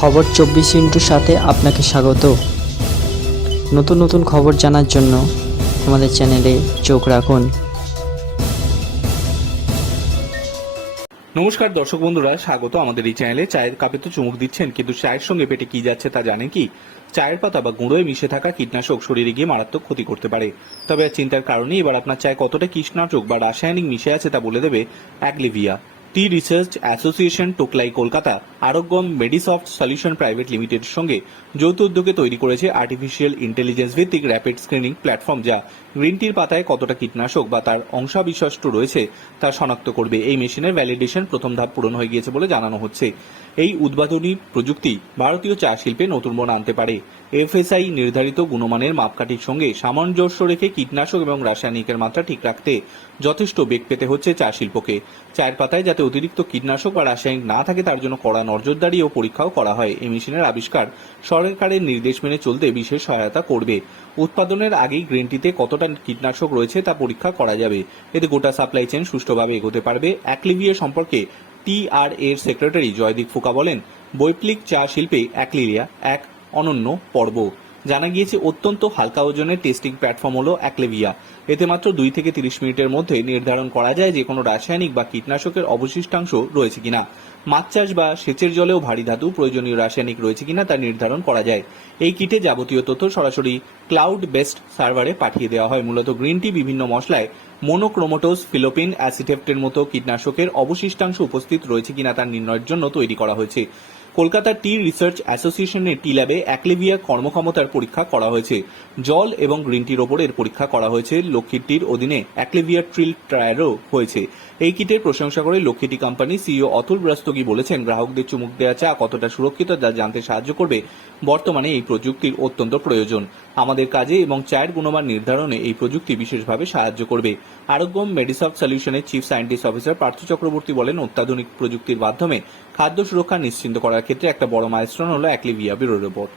খবর চব্বিশ ইন্টুর সাথে আপনাকে স্বাগত। নতুন নতুন খবর জানার জন্য আমাদের চ্যানেলে চোখ রাখুন। নমস্কার দর্শক বন্ধুরা, স্বাগত আমাদের এই চ্যানেলে। চায়ের কাপে তো চুমুক দিচ্ছেন, কিন্তু চায়ের সঙ্গে পেটে কি যাচ্ছে তা জানেন কি? চায়ের পাতা বা গুঁড়োয় মিশে থাকা কীটনাশক শরীরে গিয়ে মারাত্মক ক্ষতি করতে পারে। তবে চিন্তার কারণে এবার আপনার চায় কতটা কীটনাশক বা রাসায়নিক মিশে আছে তা বলে দেবে অ্যাগ্লিভিয়া tea research association Tocklai Kolkata Arogyam medisoft solution private লিমিটেডের সঙ্গে যৌথ উদ্যোগে তৈরি করেছে আর্টিফিশিয়াল ইন্টেলিজেন্স ভিত্তিক র্যাপিড স্ক্রিনিং প্ল্যাটফর্ম যা গ্রিন টির পাতায় কতটা কীটনাশক বা তার অংশাবিশিষ্ট রয়েছে তা শনাক্ত করবে। এই মেশিনের ভ্যালিডেশন প্রথম ধাপ পূরণ হয়ে গিয়েছে বলে জানানো হচ্ছে। এই উদ্বোধনী প্রযুক্তি ভারতীয় চা শিল্পে নতুন মন আনতে পারে। এফএসআই নির্ধারিত গুণমানের মাপকাঠির সঙ্গে সামঞ্জস্য রেখে কীটনাশক এবং রাসায়নিকের মাত্রা ঠিক রাখতে যথেষ্ট বেগ পেতে হচ্ছে চা শিল্পকে। চায়ের পাতায় যাতে অতিরিক্ত কীটনাশক বা রাসায়নিক না থাকে, তার জন্য কড়া নজরদারি ও পরীক্ষাও করা হয়। এই মেশিনের আবিষ্কার সরকারের নির্দেশ মেনে চলতে বিশেষ সহায়তা করবে। উৎপাদনের আগেই গ্রিন টিতে কতটা কীটনাশক রয়েছে তা পরীক্ষা করা যাবে। এতে গোটা সাপ্লাই চেইন সুষ্ঠুভাবে এগোতে পারবে। অ্যাক্লিভিয়া সম্পর্কে টিআর এর সেক্রেটারি জয়দীপ ফুকা বলেন বৈপ্লিক চা শিল্পে অ্যাক্লিলিয়া এক অনন্য পর্ব। জানা গিয়েছে, অত্যন্ত হালকা ওজনের টেস্টিং প্ল্যাটফর্ম হলো অ্যাক্লেভিয়া। এতে মাত্র দুই থেকে তিরিশ মিনিটের মধ্যে নির্ধারণ করা যায় যে কোনো রাসায়নিক বা কীটনাশকের অবশিষ্টাংশ রয়েছে কিনা। মাছ চাষ বা সেচের জলেও ভারী ধাতু প্রয়োজনীয় রাসায়নিক রয়েছে কিনা তা নির্ধারণ করা যায়। এই কিটে যাবতীয় তথ্য সরাসরি ক্লাউড বেসড সার্ভারে পাঠিয়ে দেওয়া হয়। মূলত গ্রিন টি বিভিন্ন মশলায় মোনোক্রোমোটোস ফিলোপিন অ্যাসিটেপ্টের মতো কীটনাশকের অবশিষ্টাংশ উপস্থিত রয়েছে কিনা তা নির্ণয়ের জন্য তৈরি করা হয়েছে। কলকাতা টি রিসার্চ অ্যাসোসিয়েশনের টি ল্যাবে অ্যাক্লেভিয়া কর্মক্ষমতার পরীক্ষা করা হয়েছে। জল এবং গ্রিন টির ওপর এর পরীক্ষা করা হয়েছে। লক্ষ্মীর টির অধীনে অ্যাক্লেভিয়া ট্রিল ট্রায়ারও হয়েছে। এই কিটের প্রশংসা করে Lakshmi tea company CEO Atul ব্রাস্তগী বলেছেন, গ্রাহকদের চুমুক দেওয়া চা কতটা সুরক্ষিত তা জানতে সাহায্য করবে। বর্তমানে এই প্রযুক্তির অত্যন্ত প্রয়োজন। আমাদের কাজে এবং চায়ের গুণমান নির্ধারণে এই প্রযুক্তি বিশেষভাবে সাহায্য করবে। Arogyam medisoft সলিউশনের chief scientist officer Partha Chakraborty বলেন, অত্যাধুনিক প্রযুক্তির মাধ্যমে খাদ্য সুরক্ষা নিশ্চিন্ত করার ক্ষেত্রে একটা বড় মাইলস্টোন হলো অ্যাক্লিভিয়া রিপোর্ট